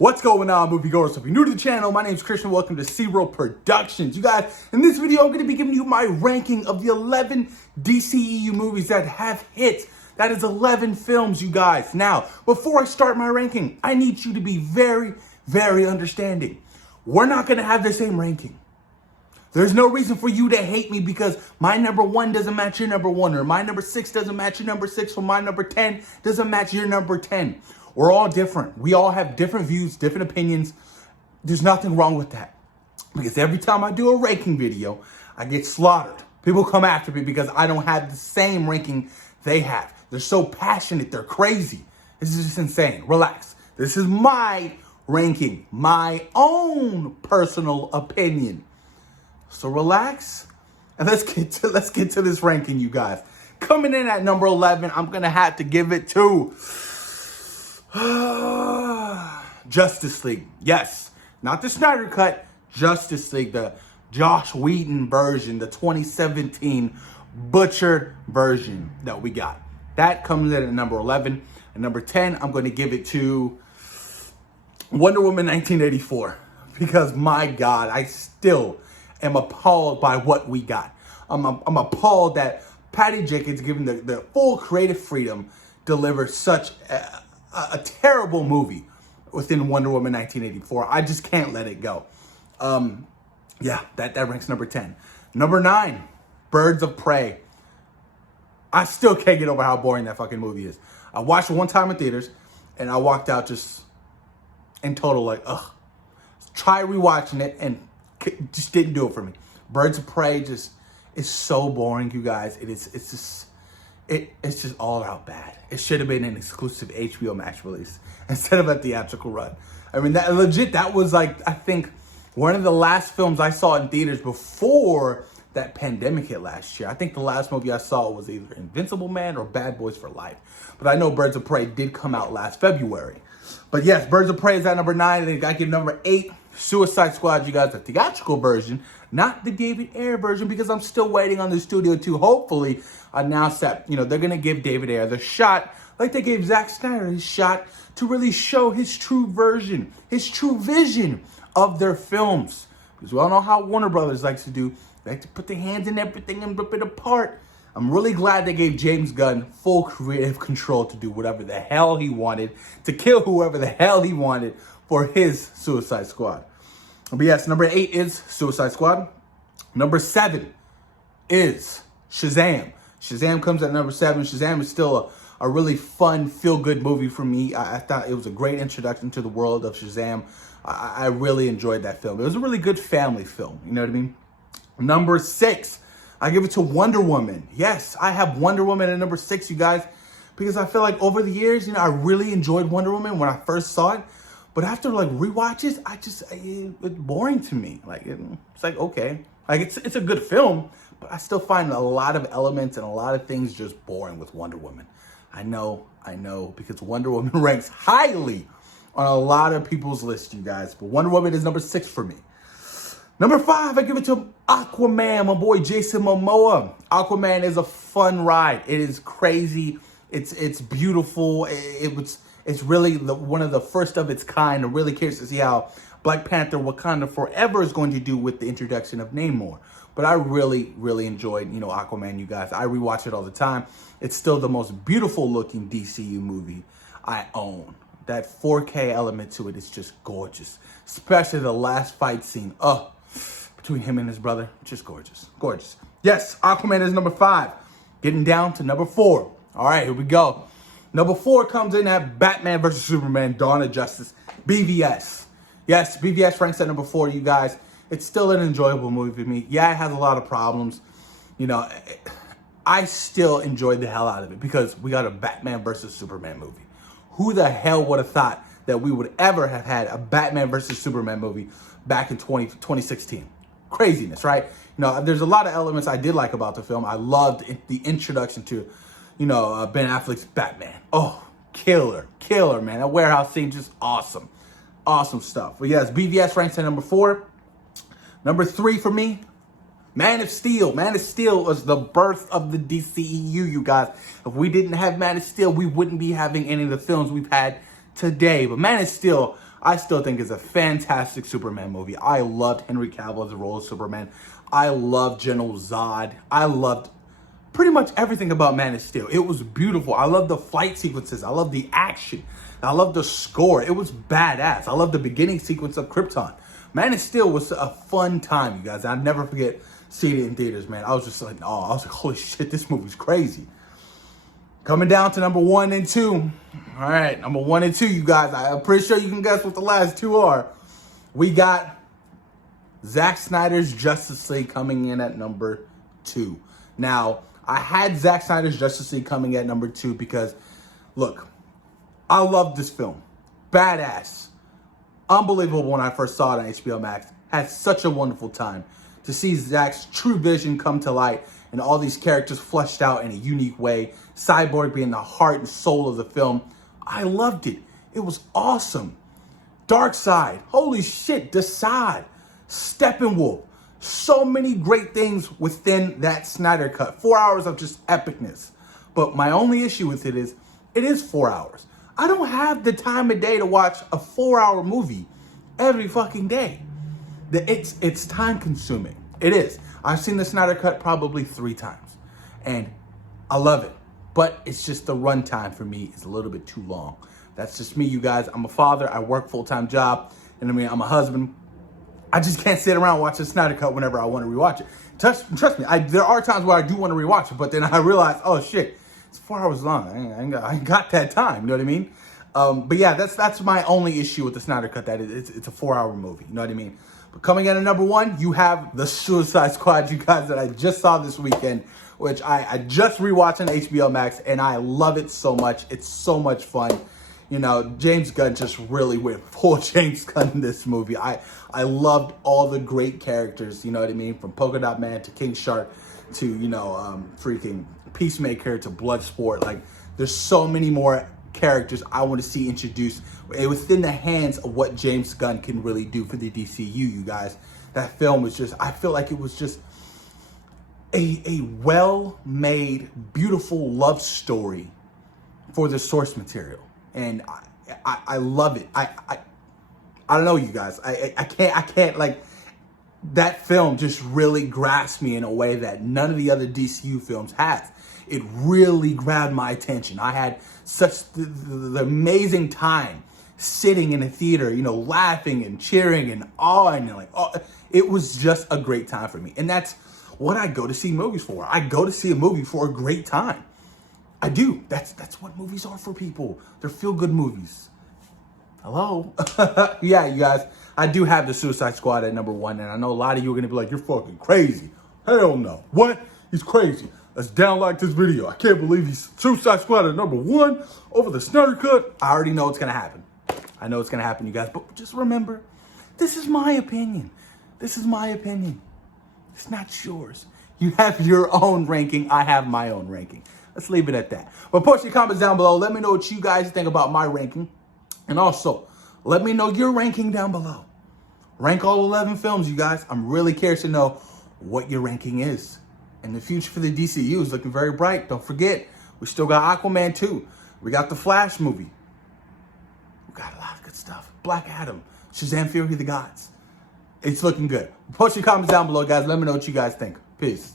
What's going on, moviegoers? If you're new to the channel, my name is Christian. Welcome to Zero Productions. You guys, in this video, I'm going to be giving you my ranking of the 11 DCEU movies that have hit. That is 11 films, you guys. Now, before I start my ranking, I need you to be very, very understanding. We're not going to have the same ranking. There's no reason for you to hate me because my number 1 doesn't match your number 1, or my number 6 doesn't match your number 6, or my number 10 doesn't match your number 10. We're all different. We all have different views, different opinions. There's nothing wrong with that. Because every time I do a ranking video, I get slaughtered. People come after me because I don't have the same ranking they have. They're so passionate. They're crazy. This is just insane. Relax. This is my ranking, my own personal opinion. So relax and let's get to this ranking, you guys. Coming in at number 11, I'm gonna have to give it to Justice League. Yes, not the Snyder Cut, Justice League, the Joss Whedon version, the 2017 butchered version that we got. That comes in at number 11. And number 10, I'm going to give it to Wonder Woman 1984. Because my God, I still am appalled by what we got. I'm appalled that Patty Jenkins, given the full creative freedom, delivered such a terrible movie within Wonder Woman 1984. I just can't let it go. Yeah, that ranks number 10. Number 9, Birds of Prey. I still can't get over how boring that fucking movie is. I watched it one time in theaters, and I walked out just in total like, ugh. Try rewatching it, and just didn't do it for me. Birds of Prey just is so boring, you guys. It's just all out bad. It should have been an exclusive HBO Max release instead of a theatrical run. I mean, that was like, I think, one of the last films I saw in theaters before that pandemic hit last year. I think the last movie I saw was either Invincible Man or Bad Boys for Life. But I know Birds of Prey did come out last February. But yes, Birds of Prey is at number 9. And I give number 8, Suicide Squad, you guys, the theatrical version, not the David Ayer version, because I'm still waiting on the studio to hopefully announce that, they're going to give David Ayer the shot, like they gave Zack Snyder his shot, to really show his true version, his true vision of their films. Because we all know how Warner Brothers likes to do. They like to put their hands in everything and rip it apart. I'm really glad they gave James Gunn full creative control to do whatever the hell he wanted, to kill whoever the hell he wanted for his Suicide Squad. But yes, number 8 is Suicide Squad. Number 7 is Shazam. Shazam comes at number 7. Shazam is still a really fun, feel-good movie for me. I thought it was a great introduction to the world of Shazam. I really enjoyed that film. It was a really good family film. You know what I mean? Number 6, I give it to Wonder Woman. Yes, I have Wonder Woman at number 6, you guys, because I feel like over the years, I really enjoyed Wonder Woman when I first saw it. But after like rewatches, it's boring to me. Like it's like, okay, like it's a good film, but I still find a lot of elements and a lot of things just boring with Wonder Woman. I know, because Wonder Woman ranks highly on a lot of people's list, you guys. But Wonder Woman is number 6 for me. Number 5, I give it to Aquaman, my boy Jason Momoa. Aquaman is a fun ride. It is crazy. It's beautiful. It's really one of the first of its kind. I'm really curious to see how Black Panther Wakanda Forever is going to do with the introduction of Namor. But I really, really enjoyed, Aquaman, you guys. I rewatch it all the time. It's still the most beautiful looking DCU movie I own. That 4K element to it is just gorgeous. Especially the last fight scene. Between him and his brother, just gorgeous. Gorgeous. Yes, Aquaman is number 5. Getting down to number 4. All right, here we go. Number 4 comes in at Batman vs. Superman, Dawn of Justice, BVS. Yes, BVS ranks at number 4, you guys. It's still an enjoyable movie for me. Yeah, it has a lot of problems. I still enjoyed the hell out of it because we got a Batman vs. Superman movie. Who the hell would have thought that we would ever have had a Batman vs. Superman movie back in 2016? Craziness, right? There's a lot of elements I did like about the film. I loved the introduction to Ben Affleck's Batman. Oh, killer, man. That warehouse scene, just awesome. Awesome stuff. But yes, BVS ranks at number 4. Number 3 for me, Man of Steel. Man of Steel was the birth of the DCEU, you guys. If we didn't have Man of Steel, we wouldn't be having any of the films we've had today. But Man of Steel, I still think it's a fantastic Superman movie. I loved Henry Cavill as the role of Superman. I loved General Zod. I loved pretty much everything about Man of Steel. It was beautiful. I loved the fight sequences. I loved the action. I loved the score. It was badass. I loved the beginning sequence of Krypton. Man of Steel was a fun time, you guys. I'll never forget seeing it in theaters, man. I was just like, oh, I was like, holy shit, this movie's crazy. Coming down to number 1 and 2. All right, number 1 and 2, you guys. I'm pretty sure you can guess what the last two are. We got Zack Snyder's Justice League coming in at number 2. Now, I had Zack Snyder's Justice League coming at number 2 because, look, I love this film. Badass. Unbelievable when I first saw it on HBO Max. Had such a wonderful time to see Zack's true vision come to light and all these characters fleshed out in a unique way. Cyborg being the heart and soul of the film. I loved it. It was awesome. Darkseid. Holy shit. Desaad. Steppenwolf. So many great things within that Snyder Cut. 4 hours of just epicness. But my only issue with it is 4 hours. I don't have the time of day to watch a 4-hour movie every fucking day. It's time consuming. It is. I've seen the Snyder Cut probably 3 times. And I love it. But it's just the runtime for me is a little bit too long. That's just me, you guys. I'm a father. I work full-time job. And I mean, I'm a husband. I just can't sit around watching Snyder Cut whenever I want to rewatch it. Trust me, there are times where I do want to rewatch it, but then I realize, oh shit, it's 4 hours long. I ain't got that time. You know what I mean? But yeah, that's my only issue with the Snyder Cut. That it's a 4-hour movie. You know what I mean? But coming in at number 1, you have the Suicide Squad, you guys, that I just saw this weekend, which I just rewatched on HBO Max, and I love it so much. It's so much fun. You know, James Gunn just really went full James Gunn in this movie. I loved all the great characters, you know what I mean? From Polka Dot Man to King Shark to, you know, freaking Peacemaker to Bloodsport. Like, there's so many more characters I want to see introduced within the hands of what James Gunn can really do for the DCEU, you guys. That film was just, I feel like it was just a well-made, beautiful love story for the source material. And I love it. I don't know, you guys. I can't like, that film just really grasped me in a way that none of the other DCU films has. It really grabbed my attention. I had such the amazing time sitting in a theater, you know, laughing and cheering and awing and like, oh, it was just a great time for me. And that's what I go to see movies for. I go to see a movie for a great time. I do. That's what movies are for people. They're feel-good movies. Hello? Yeah, you guys, I do have the Suicide Squad at number 1, and I know a lot of you are going to be like, you're fucking crazy. Hell no. What? He's crazy. Let's download this video. I can't believe he's Suicide Squad at number 1 over the Snyder Cut. I already know it's going to happen. I know it's going to happen, you guys, but just remember, this is my opinion. This is my opinion. It's not yours. You have your own ranking. I have my own ranking. Let's leave it at that. But post your comments down below. Let me know what you guys think about my ranking. And also, let me know your ranking down below. Rank all 11 films, you guys. I'm really curious to know what your ranking is. And the future for the DCU is looking very bright. Don't forget, we still got Aquaman 2. We got the Flash movie. We got a lot of good stuff. Black Adam. Shazam! Fury of the Gods. It's looking good. Post your comments down below, guys. Let me know what you guys think. Peace.